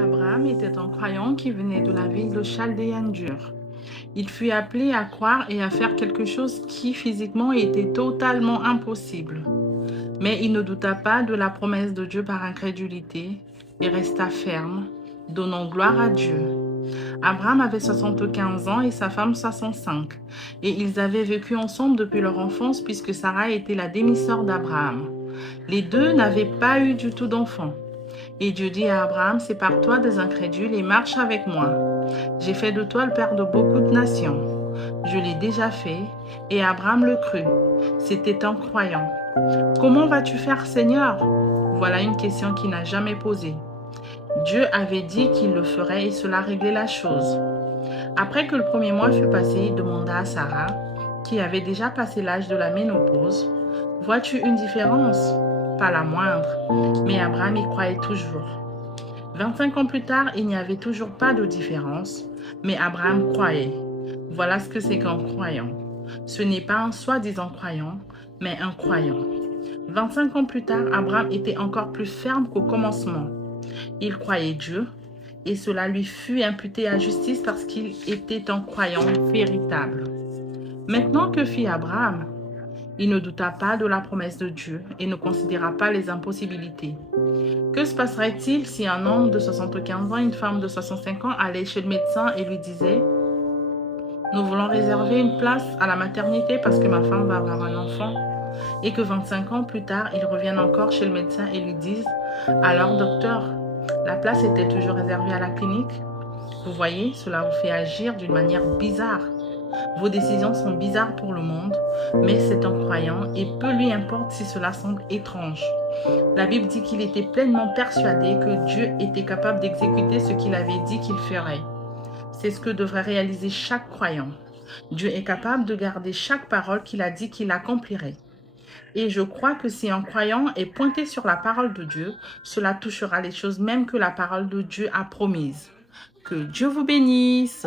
Abraham était un croyant qui venait de la ville de Chaldéan-Dur. Il fut appelé à croire et à faire quelque chose qui physiquement était totalement impossible. Mais il ne douta pas de la promesse de Dieu par incrédulité et resta ferme, donnant gloire à Dieu. Abraham avait 75 ans et sa femme 65, et ils avaient vécu ensemble depuis leur enfance puisque Sarah était la demi-sœur d'Abraham. Les deux n'avaient pas eu du tout d'enfants. Et Dieu dit à Abraham, sépare-toi des incrédules et marche avec moi. J'ai fait de toi le père de beaucoup de nations. Je l'ai déjà fait, et Abraham le crut. C'était un croyant. Comment vas-tu faire, Seigneur? Voilà une question qu'il n'a jamais posée. Dieu avait dit qu'il le ferait et cela réglait la chose. Après que le premier mois fut passé, il demanda à Sarah, qui avait déjà passé l'âge de la ménopause, vois-tu une différence? Pas la moindre, mais Abraham y croyait toujours. 25 ans plus tard, il n'y avait toujours pas de différence, mais Abraham croyait. Voilà ce que c'est qu'un croyant. Ce n'est pas un soi-disant croyant, mais un croyant. 25 ans plus tard, Abraham était encore plus ferme qu'au commencement. Il croyait Dieu, et cela lui fut imputé à justice parce qu'il était un croyant véritable. Maintenant que fit Abraham? Il ne douta pas de la promesse de Dieu et ne considéra pas les impossibilités. Que se passerait-il si un homme de 75 ans et une femme de 65 ans allaient chez le médecin et lui disaient « Nous voulons réserver une place à la maternité parce que ma femme va avoir un enfant » et que 25 ans plus tard, ils reviennent encore chez le médecin et lui disent « Alors docteur, la place était toujours réservée à la clinique ?» Vous voyez, cela vous fait agir d'une manière bizarre. Vos décisions sont bizarres pour le monde, mais c'est un croyant et peu lui importe si cela semble étrange. La Bible dit qu'il était pleinement persuadé que Dieu était capable d'exécuter ce qu'il avait dit qu'il ferait. C'est ce que devrait réaliser chaque croyant. Dieu est capable de garder chaque parole qu'il a dit qu'il accomplirait. Et je crois que si un croyant est pointé sur la parole de Dieu, cela touchera les choses même que la parole de Dieu a promises. Que Dieu vous bénisse.